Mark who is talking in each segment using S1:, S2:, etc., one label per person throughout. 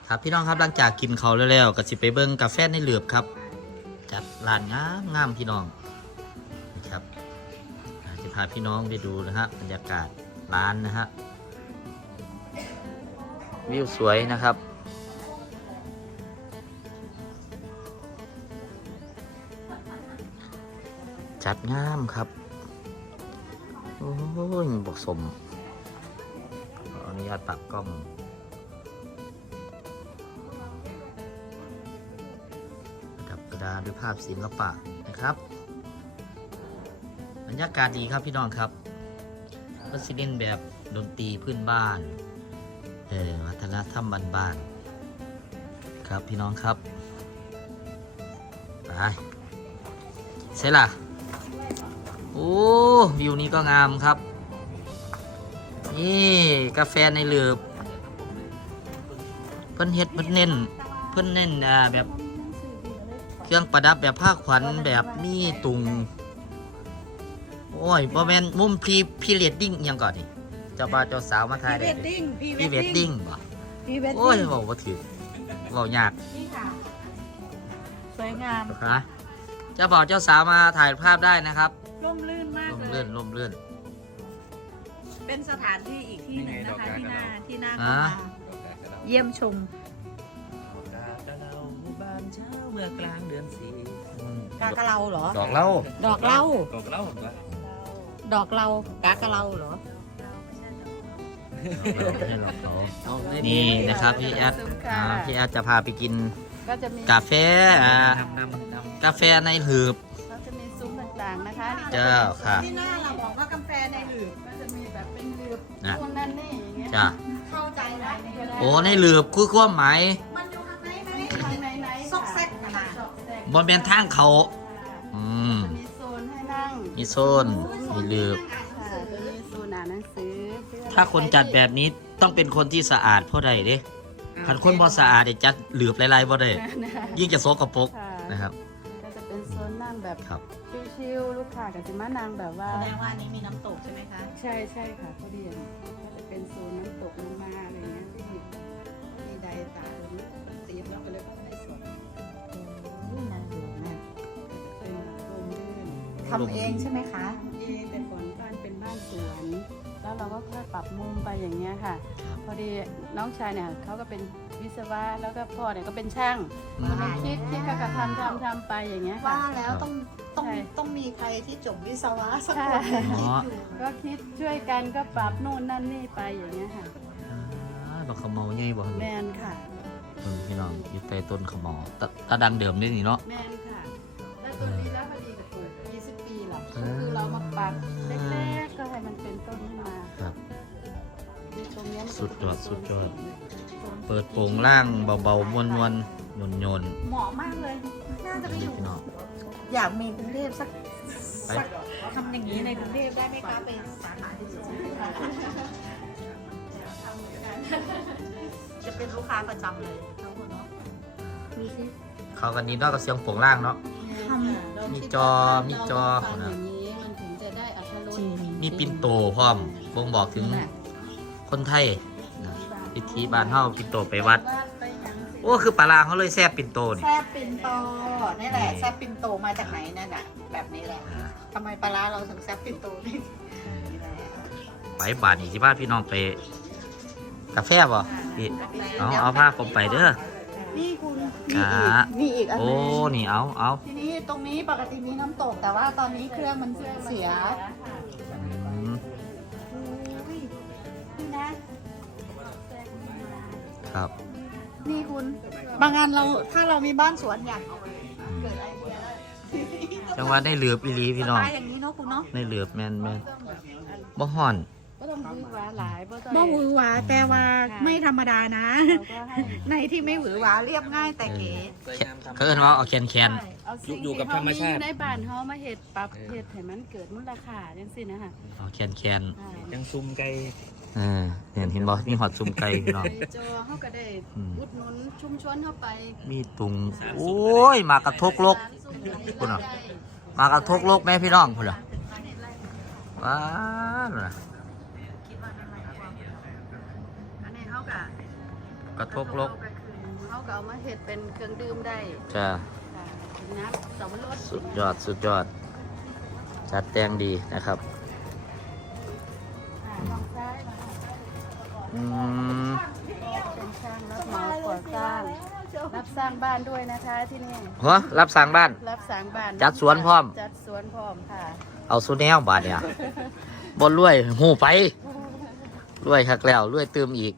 S1: ครับพี่น้องครับหลังจากกินเขาวแล้วก็สิไปเบิ้งกาแฟในเหลือบครับจัดร้านงามพี่น้องนะครับจะพาพี่น้องไปดูนะฮะบรรยากาศร้านนะฮะวิวสวยนะครับจัดงามครับโอ้ยบอกสมขออนุญาตปรับกล้องกระดาษด้วยภาพศิลปะนะครับบรรยากาศดีครับพี่น้องครับก็สิเล่นแบบดนตรีพื้นบ้านวัฒนธรรมบ้านๆครับพี่น้องครับไปเสร็จละโอ้วิวนี้ก็งามครับนี่กาแฟในเหลือบเพิ่นเฮ็ดเพิ่นเน้นแบบเครื่องประดับแบบผ้าขวัญแบบมีตุงโอ้ยบ่แม่นมุมพรีเวดดิ้งยังก่อนนี่เจ้าบ่าวเจ้าสาวมาถ่ายได้พรีเวดดิ้งบ่โอ้ยเว้าบ่ถูกเว้ายาก
S2: นี่ค่ะสวยงาม
S1: นะเจ้าบ่าวเจ้าสาวมาถ่ายภาพได้นะครับ
S2: ร่มรื่นมากเลย
S1: ร่มรื่น
S2: เป็นสถานที่อีกที่หนึ่งนะคะที่น่าเข้ามาเยี่ยมชม
S1: เมื่อกลางเดือนสี่
S2: กากะเลาเหรอ
S1: ดอกเหล้า
S2: ดอกเหล้าดอกเหล้ากากะเลาเหรอ
S1: นี่นะครับพี่แอดจะพาไปกินกาแฟกาแฟในหืบ
S2: ก็จะมีซุ้มต่างๆนะคะ
S1: เจ้าค่ะ
S2: ที่หน้าเราบอกว่ากาแฟในหืบก็จะมีแบบเป็นหืบคนนั้นนี่อย่างเงี้ย
S1: จ้า
S2: เข้าใจไหม
S1: โอ้ในหืบคือความหมาย
S2: มันอยู่ข้างในไหมข้างในซอกแซกขนาด
S1: บนเป็นทางเขา
S2: มีโซนให้นั่ง
S1: มีโซนมีลืบ
S2: จะมีโซนอ่านหนังสือ
S1: ถ้าคนจัดแบบนี้ต้องเป็นคนที่สะอาดเพราะใดเด้คันคนบ่สะอาดจัดหลืบลายๆบ่ได้ยิ่งจะโซกปรกนะครับ
S2: ก็จะเป็นโซนนั่งแบบชิลๆลูกค้ากับจิมานั่งแบบว่าแสดงว่านี้มีน้ำตกใช่ไหมคะใช่ค่ะพอดีก็จะเป็นโซนน้ำตกลงมาอะไรเงี้ยที่มีไดตาแบบนี้ตีบแล้วก็เลยก็ได้สวนนี่น่าดูนะเป็นโซนลื่นทำเองใช่ไหมคะเองแต่ก่อนบ้านเป็นบ้านสวนแล้วเราก็ค่อยปรับมุมไปอย่างเงี้ยค่ะพอดีน้องชายเนี่ยเขาก็เป็นวิศวะแล้วก็พ่อเนี่ยก็เป็นช่างคิดก็ทำไปอย่างเงี้ยค่ะว่าแล้วต้องมีใครที่จบวิศวะสักคนก็คิดช่วยกันก็ปรับโน่นนั่นนี่ไปอย่างเงี้ยค่ะ
S1: บักขมเมาใหญ่บ่
S2: แมนค่ะ
S1: พี่น้องอยู่ใต้ต้นขมตาดังเดิมนี่เนาะ
S2: แมนค่ะแล้วต้นนี้แล้วพอดีกับปลูก20 ปีหรอกคือเรามาปรับเล็กๆก็ให้มันเป็นต้นขึ้นมา
S1: สุดยอดเปิดโปร่งล่างเบาๆมวนโยน
S2: เหมาะมากเลยน่าจะไปอยู่อยากมีกรุงเทพสักทำอย่างนี้ในกรุงเทพได้ไหมคะเป็นสาขาที่สุดจะเป็นลูกค้าประจำเลยทั้งหมดเนาะ
S1: เขากันนี้นอกกับเสียงโปร่งล่างเนาะมีจอ
S2: อย่างนี้มันถึงจะได้อรรถรส
S1: มีปิ่นโตพร้อมบ่งบอกถึงคนไทยพิธีบ้านเฮาปิ่นโตไปวัดโอ้คือปลาลาเขาเลยแซ่บปิ่นโตนี่
S2: แซ่บปิ่นโตนี่แหละแซ่บปิ่นโตมาจากไหนนั่นน่ะแบบนี้แหละทำไมปลาลาเราถึงแซ่บปิ่นโตนี่
S1: ไปบ้านอีกที่บ้านพี่น้องไปกาแฟบ่พี่เอาผ้าผมไปเด้อ
S2: นี่คุณมีอีกอันนึงโอ้
S1: นี่เอา
S2: ทีนี้ตรงนี้ปกติมีน้ำตกแต่ว่าตอนนี้เครื่องมันเสีย
S1: ครับ
S2: นี่คุณบางงานถ้าเรามีบ้านสวนอยากเกิดไอเดีย
S1: จังหวะได้เหลือบอีหลีพี่น้อง
S2: อย่างนี้เนาะคุณเนาะ
S1: ได้เหลือบแม่นบ่ห่อน
S2: บ่ต้องหวือหวาหลายบ่หวือหวาแต่ว่าไม่ธรรมดานะในที่ไม่หวือหวาเรียบง่ายแต่เก๋
S1: เขาเอิ้นว่าเอาแคน
S2: อยู่กับธรรมชาติในบ้านเฮามาเฮ็ดปรับเฮ็ดให้มันเกิดมูลค่าจังซี่นะคะ
S1: เอาแคน
S3: ยังซุ่มไก่
S1: เห็นบ่มีหอดซุ่มไก่พี่น้อง
S2: จอเฮาก็ได้อุดหนุนชุมชนเฮาไป
S1: มีตุงโอ้ยมากระทกโลกพุ่นน่ะมากระทกโลกแม่พี่น้องพุ่นน่ะว้าวน่ะกระทกโลก
S2: เขาก็เอามาเฮ็ดเป็นเครื่องดื่มได้
S1: จ้า
S2: ค่ะเป็นน้ำสับปะรด
S1: สุดยอดสุดยอดจัดแต่งดีนะครับ
S2: ทางซ้าย
S1: อืม
S2: เป็นช่างรับเหมาก่อสร้างรับสร้างบ้านด้วยนะคะที่นี่
S1: หัวรับสั่งบ้าน
S2: รับสร้างบ้าน
S1: จัดสวนพร้อม
S2: จัดสวนพร้อมค่ะ
S1: เอาสุแนวบาทเนี่ยบนรวยหูไปรวยคักแล้วรวยเติมอีก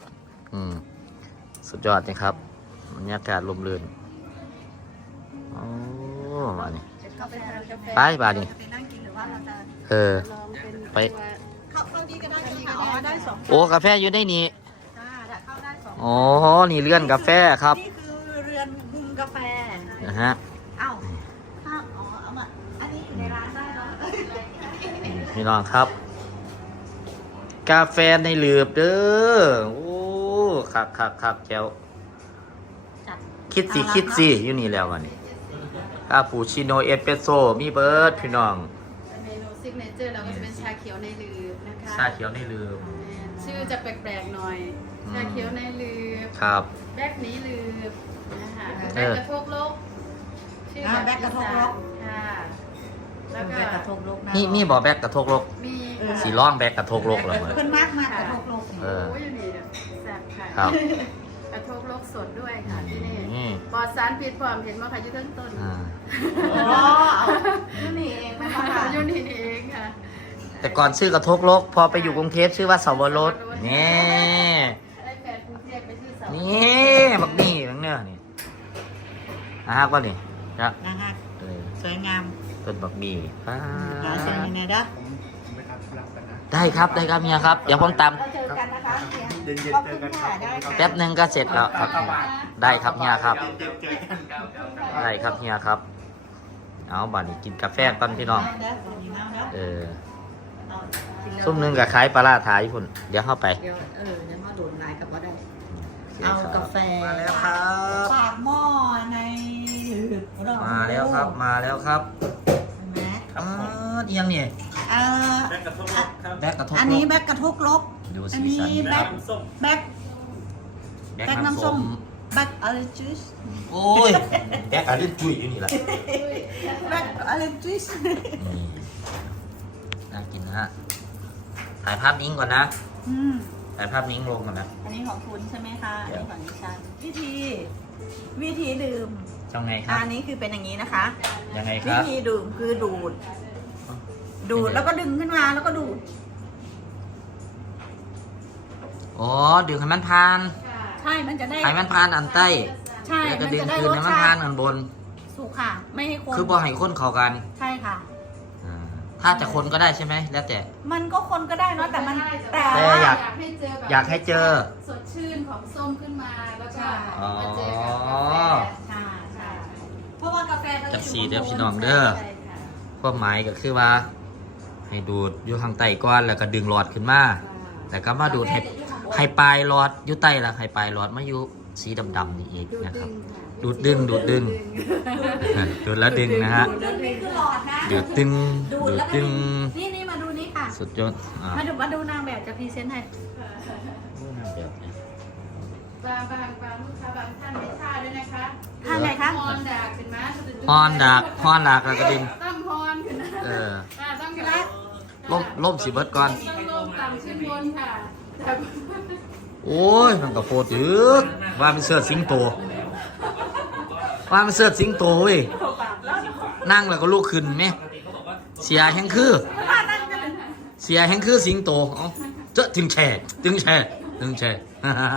S1: สุดยอดนะครับบรรยากาศลมรื่นโอ้มานี่
S2: เข้าไปทานกาแฟ
S1: ไปบาทนี่เออ
S2: ลองเป็น
S1: ไป
S2: ตัว
S3: เข้าดีก็ได้ค่ะอ๋อได้สอง
S1: โอ้กาแฟอยู่ในนี้
S3: จ้าเข้าได้สอง
S1: อ๋อนี่เลื่อนกาแฟครับ
S3: นี่คือเรือนมุมกาแฟ
S1: นะฮะ
S3: เอ้าข้าวอ๋อเอามาอันนี้อยู่ในร้านได้แล้ว
S1: พี่น้องครับ กาแฟในหลืบเด้อโอ้คักแก้ว
S3: จัด
S1: คิดสิอยู่นี่แล้ววันนี้คาปูชิโนเอสเปรสโซ่มีเบิร์ดพี่น้อง
S2: เมนูซิกเนเจอร์เราก็จะเป็นชาเขียวในลืบนะคะ
S1: ชาเขียวในหลืบ
S2: ชื่อจะแปลกๆหน่อย ชาเขียวในลืบ
S1: ครับ
S2: แบกนี้ลืบนะคะ
S1: เอ
S2: แบก
S1: อ
S2: กระทกโลกชื่อ
S3: แบกกระทกโลก
S2: ค่ะแล้วก็
S3: แบกกระทงโลกนะ
S1: มีบ่แบกกระทกโลก
S2: มี
S1: สีร่องแบกกระทกโลกเหรอเหมือน
S3: เพิ่นมากกระทงโลก
S1: เออ
S2: โอ้ยอยู่นี่เด้อแซ่บค่ะ
S1: ครับ
S2: กระทกโลกสดด้วยค่ะที่นี่
S1: นี่
S2: ปลอดสารพิษความเห็นมาค่ะอยู่ทั้งต้น
S1: อ่า
S3: อ๋อเอานี่เองไหมคะ
S2: อยู่นี่เองค่ะ
S1: แต่ก่อนชื่อกระทกโลก พอไปอยู่กรุงเทพชื่อว่าสาวรสนี่
S2: ได้แฟนกรุงเทพไปที่เสา
S1: นี่บักนี่ทั้งเนื้อนี่นะฮะว่านี่ครับ
S3: นะคะ
S1: เออ
S3: สวยงาม
S1: ต้นบักมี่ป้า
S3: เราเซ็นยังไงด้ะ
S1: ได้ครับเมียครับเดี๋ยวผมตาม
S3: เราเจอกันนะคะเฮียขอบคุณค่ะได้ค่ะ
S1: แป๊บหนึ่งก็เสร็จแล้วครับได้ครับเฮียครับได้ครับเฮียครับเอาบัดนี้กินกาแฟก่อนพี่น้องเออซุ่มหนึงกับขายปลาร้าถ่ายญี่ปุ่นเดี๋ยวเข้าไป
S3: เดี๋ยวเดี๋ยวมาโดนลายกับว่าได้
S1: โอเค
S3: เอา
S1: ครับ
S3: กาแฟ
S1: มาแล้วครับ
S3: ปากหม้อใน
S1: มาแล้วครับมาแล้วครับ
S3: เห็นไหม
S1: เอียงนี่
S3: เอ่อ
S1: แบกกระทบ
S3: อันนี้แบกกระทกลก
S1: ดู
S3: อั
S1: สี
S3: นนี้
S1: สัน
S3: แบกแบก
S1: แบก
S3: แบก
S1: น้ำ
S3: น้ำ
S1: ส้
S3: ส้
S1: ม
S3: มแบกอะไรจุส
S1: โอ้ยแบกอะไรจุ้ยอยู่นี่แหละ
S3: แบกอะไรจุส
S1: นี่น่ากินนะฮะถ่ายภาพนิ่งก่อนนะ ถ่ายภาพนิ่งลงก่อนนะ
S3: อันนี้ของคุณใช่ไหมคะอันนี้ของดิฉันวิธีดื่ม
S1: จังไงครับ
S3: อันนี้คือเป็นอย่างนี้นะคะ
S1: ยังไงค
S3: วิ
S1: รับ
S3: ธีดื่มคือดูดแล้วก็ดึงขึ้นมาแล้วก็ดูด
S1: อ๋อดื่มให้มันพาน
S3: ใช่มันจะได้
S1: ให้มันพานอันใต้
S3: ใช่
S1: แล้วก็
S3: มัน
S1: ดึง
S3: จะได้
S1: คืน
S3: รส
S1: ให้มัน
S3: ชา
S1: พาน
S3: ติ
S1: อันบน
S3: สุกค่ะ ไม่ให้คน
S1: คือบ่ให้คนเข้ากัน
S3: ใช่ค่ะ
S1: อ่าถ้าจะคนก็ได้ใช่ไหมแล้วแต่
S3: มันก็คนก็ได้เนาะแต่มันแต่
S1: แต่
S3: ว่า
S1: อยาก
S2: ให้เจอแบบ
S1: อยากให้เจอ
S2: สดชื่นของส้มขึ้นมาแล้วก็
S1: อ๋อ
S2: มาเจอกับกาแฟ
S3: ใช่ใช่เพราะว่ากาแฟมัน
S1: จับสี
S3: ยู่
S1: เด้อ
S3: ข้างบ
S1: พี่น้องเด้อ
S2: ใช่ค่ะ
S1: ความหมายก็คือว่า ให้ดูดอยู่ข้างใต้ก้อนแล้วก็ดึงหลอดขึ้นมาแล้วก็มาดูดให้ปลายหลอดอยู่ใต้ละให้ปลายหลอดมาอยู่สีดำๆนี่อีก
S2: ดู
S1: นะครับ
S2: ค่ะ
S1: ดูดดึงดูดแล้วดึงนะฮะ
S3: ดูดนี่คือหลอดนะ
S1: ดูดดึง
S3: ดู
S1: ดู
S3: ด
S1: ด
S3: แล้วก็
S1: ดึง
S3: นี่มาดูนี่ค่ะ
S1: สุดยอดอ่า
S3: มาดูนางแบบจะพรีเซนต์ให้
S1: แบบนี้
S2: บางลูกค้าบางท่านไม่ทราบด้วยนะคะ
S3: ท่านไหนคะ
S2: ฮอนดากเห็นไหม
S1: ฮอนดักแล้วก็ดึง
S2: ต้องฮอนขึ้นนะ
S1: เออ
S2: ต้องกระ
S1: ล่มสีเบิดก่อน
S2: ต้องลงต่ำขึ้นบนค่ะแต่
S1: โอ้ยมันก็โคตรดึกว่ามันเสื้อสิงโตว่ามันเสื้อสิงโตเว้ยนั่งแล้วก็ลุกขึ้นไหมเสียแห้งคือสิงโตเอ้าเจอถึงแช่
S2: รถในการดื่ม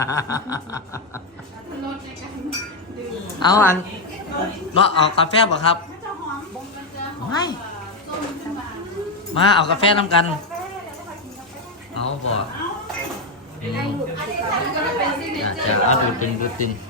S1: เอาอันเราเอากาแฟบ่ครับ
S2: มันจะหอม
S1: ไม่
S2: ส้มขึ้นมา
S1: มาเอากาแฟน้ำกัน เอาบ่
S2: มันก็จะเป็นซิกเน
S1: อาจ
S2: เจอ
S1: จะ
S2: ร์
S1: เอาดูตึง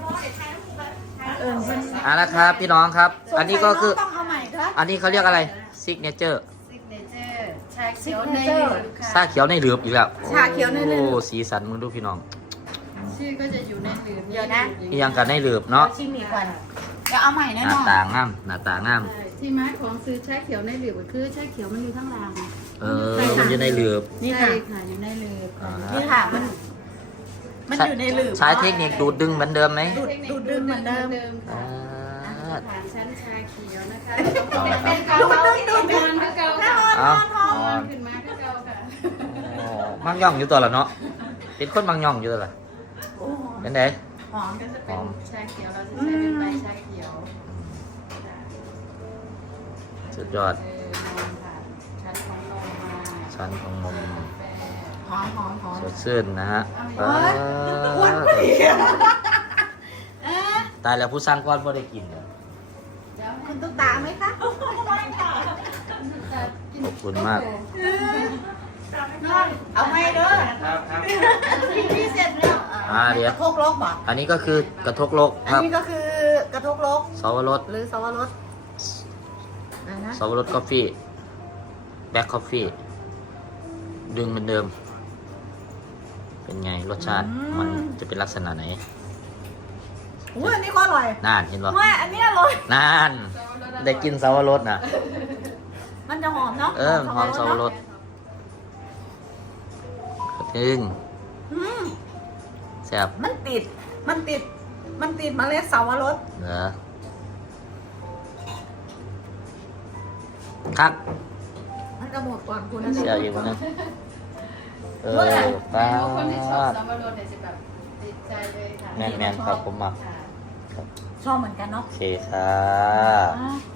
S1: เอาละครับพี่น้องครับ อันนี้ก็คือ
S3: ต้องเอาใหม่ครับ
S1: อันนี้เขาเรียกอะไรซิกเนเจอร์
S2: ซิกเนเจอร์ชาเขียวในเหลือบค่ะ
S1: ชาเขียวในเหลือบอีกแล้ว
S3: ชาเขียวในเหลือบ
S1: โอ้สีสันมึงดูพี่น้อง
S2: ชื่อก็จะอยู่ในเหลือบ
S3: เดี๋ยวนะ
S1: อีหยังกันในเหลือบเนาะ
S3: ชิมอีกก่อนเดี๋ยวเอาใหม่
S1: ห
S3: แน่
S1: น้าน
S3: อน
S1: ตางามหน้าตางาม
S2: ใช่ที่มาของซื้อชาเขียวในเหลือบก็คือชาเขียวมันอยู่ข้างล่าง
S1: เออมันอยู่ในเหลือบ
S3: นี่
S2: ใช่
S3: ค่ะ
S2: ค่ะอยู่ในเหลือบ
S1: อ่า
S3: นี่ค่ะมันมันอยู่ในหลืบ
S1: ใช้เทคนิคดูดดึงเหมือนเดิมไหม
S3: ดูดดึงเหมือนเดิม
S1: อ่า
S2: ค่ะผ่านชั้นชาเขียวนะคะ
S1: เอาละครับ
S2: เป็นเกาเกาเป็นนอนเกาค่ะ
S1: เอา
S2: นอนขึ้นมาเกาค่ะ
S1: มังย่องอยู่ตัวละเนาะเป็นคนมังย่องอยู่ตัวละ
S3: โอ้โห
S1: เป็นไง
S3: หอม
S2: ก็จะเป็นชาเขียวเราจะใช้เป็นใบชาเขียว
S1: สุดยอด
S2: นอนค่ะชั้นของนมมา
S1: ชั้นของนม
S3: หอมหอมหอม
S1: สดชื่นนะฮะ
S3: โอ๊ยอ้วนไปอีกเอ๊ะ
S1: ตายแล้วผู้สร้างก้อนพอได้กินเหรอ
S3: คุณตุ๊กตาไหมคะไม่ค่ะ
S1: ขอบคุณมาก
S3: เอาไม่เด้อ
S1: ครับครับ
S3: พี่เสร็จแล้ว
S1: เดี๋ยว
S3: กระทกโลกบอก
S1: อันนี้ก็คือกระทกโลก
S3: อั
S1: คน รับ
S3: นี้ก็คือกระทกโลก
S1: สวรส
S3: หรือสวรสอะไรนะ
S1: สวรสกาแฟแบ็คกาแฟดึงเหมือนเดิม เป็นไงรสชาติมันจะเป็นลักษณะไหน
S3: อุ้ยอันนี้ก็อร่อย
S1: น่านเห็นป่ะ
S3: ว่าอันนี้อร่อย
S1: น่าน ได้กินสวรสนะ
S3: มันจะหอมเนาะ
S1: หอมสวรสกระทึง
S3: อืม
S1: แซ่บ
S3: มันติดเมล็ดสวรส
S1: เหรอคัก
S3: มันจะหมดก่อนคุณ
S1: เสียอยู่คนนึงป้า
S2: คนที่ชอบ
S1: ด
S2: สับปะรดเนี่ยจะแบบติดใจเลยค่ะ
S1: แม่นๆครับผมมัก
S2: ค่ะ
S3: ชอบเหมือนกันเนาะ
S1: โอเคค่ะ
S3: อ่ะ